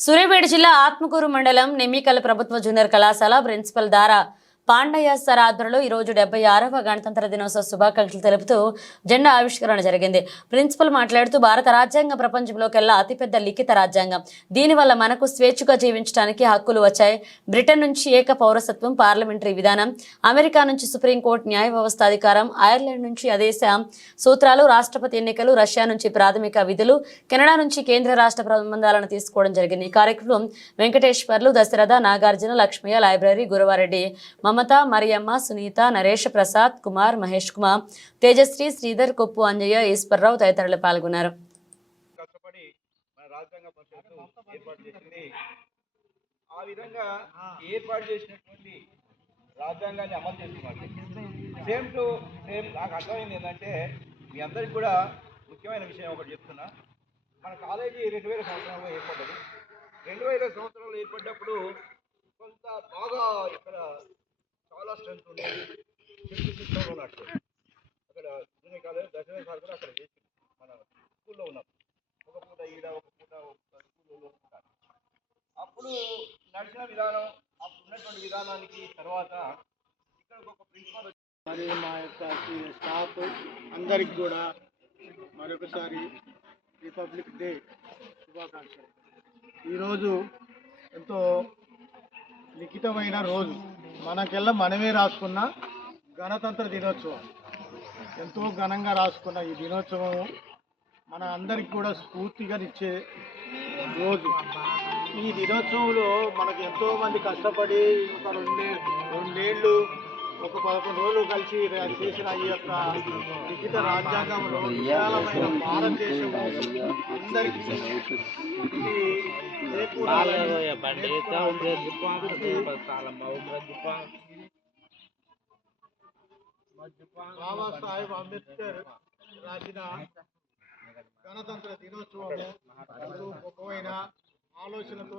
సూర్యాపేట జిల్లా ఆత్మకూరు మండలం నెమ్మికల్ ప్రభుత్వ జూనియర్ కళాశాల ప్రిన్సిపల్ దారా పాండయ్య సార్ ఈరోజు డెబ్బై ఆరవ గణతంత్ర దినోత్సవ శుభాకాంక్షలు తెలుపుతూ జెండా ఆవిష్కరణ జరిగింది. ప్రిన్సిపల్ మాట్లాడుతూ భారత రాజ్యాంగం ప్రపంచంలోకెల్లా అతిపెద్ద లిఖిత రాజ్యాంగం. దీనివల్ల మనకు స్వేచ్ఛగా జీవించడానికి హక్కులు వచ్చాయి. బ్రిటన్ నుంచి ఏక పౌరసత్వం పార్లమెంటరీ విధానం అమెరికా నుంచి సుప్రీంకోర్టు న్యాయ వ్యవస్థ అధికారం ఐర్లాండ్ నుంచి అదేశ సూత్రాలు రాష్ట్రపతి ఎన్నికలు రష్యా నుంచి ప్రాథమిక విధులు కెనడా నుంచి కేంద్ర రాష్ట్ర సంబంధాలను తీసుకోవడం జరిగింది. ఈ కార్యక్రమం వెంకటేశ్వర్లు దశరథ నాగార్జున లక్ష్మయ్య లైబ్రరీ గురవారెడ్డి మమత మరియమ్మ సునీత నరేష్ ప్రసాద్ కుమార్ మహేష్ కుమార్ తేజశ్రీ శ్రీధర్ కొప్పు అంజయ్య ఈశ్వరరావు తదితరులు పాల్గొన్నారు. ఏర్పాటు ఆ విధంగా ఏర్పాటు చేసినటువంటి రాజ్యాంగాన్ని అమలు చేస్తున్నారు. సేమ్ టు సేమ్ నాకు అర్థమైంది ఏంటంటే మీ అందరికి కూడా ముఖ్యమైన విషయం ఒకటి చెప్తున్నా. మన కాలేజీ రెండు వేల సంవత్సరంలో ఏర్పడ్డది. రెండు వేల సంవత్సరంలో ఏర్పడ్డప్పుడు కొంత బాగా ఇక్కడ చాలా స్ట్రెంత్ ఉండేది శక్తి సిస్టంలో ఉన్నట్టు అక్కడ. జూనియర్ కాలేజ్ దర్శన సార్ కూడా అక్కడ చేసింది మన స్కూల్లో ఉన్నప్పుడు. ఒక పూట ఈడ ఒక పూట ఒక స్కూల్లో ఉంటారు అప్పుడు నడిచిన విధానం అప్పుడు ఉన్నటువంటి విధానానికి తర్వాత ఇక్కడ ఒక ప్రిన్సిపాల్ మరి మా యొక్క స్టాఫ్ అందరికి కూడా మరొకసారి రిపబ్లిక్ డే శుభాకాంక్షలు. ఈరోజు ఎంతో లిఖితమైన రోజు. మనకెల్లా మనమే రాసుకున్న గణతంత్ర దినోత్సవం. ఎంతో ఘనంగా రాసుకున్న ఈ దినోత్సవం మన అందరికి కూడా స్ఫూర్తిగా ఇచ్చే రోజు. ఈ దినోత్సవంలో మనకు ఎంతోమంది కష్టపడి ఒక రెండే రెండేళ్ళు ఒక పదకొండు రోజులు కలిసి చేసిన ఈ యొక్క లిఖిత రాజ్యాంగంలో విశాలమైన భారతదేశం అందరికీ బాబాసాహెబ్ అంబేద్కర్ రాసిన గణతంత్ర దినోత్సవము ఎంతో గొప్పమైన ఆలోచనతో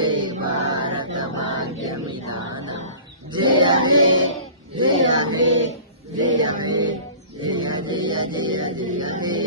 वंदे भारतभाग्यमिदानं जय हे जय हे जय हे जय जय जय जय हे।